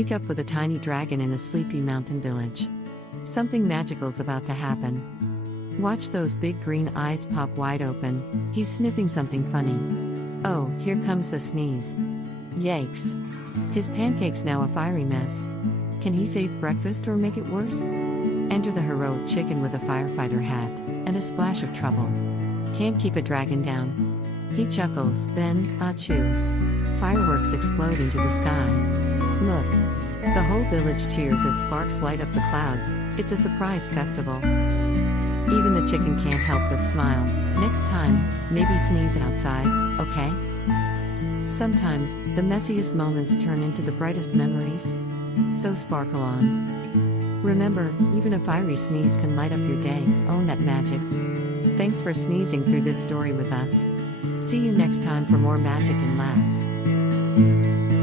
Wake up with a tiny dragon in a sleepy mountain village. Something magical's about to happen. Watch those big green eyes pop wide open, he's sniffing something funny. Oh, here comes the sneeze. Yikes. His pancake's now a fiery mess. Can he save breakfast or make it worse? Enter the heroic chicken with a firefighter hat, and a splash of trouble. Can't keep a dragon down. He chuckles, then, achoo. Fireworks explode into the sky. Look. The whole village cheers as sparks light up the clouds, it's a surprise festival. Even the chicken can't help but smile. Next time, maybe sneeze outside, okay? Sometimes, the messiest moments turn into the brightest memories. So sparkle on. Remember, even a fiery sneeze can light up your day, own that magic. Thanks for sneezing through this story with us. See you next time for more magic and laughs.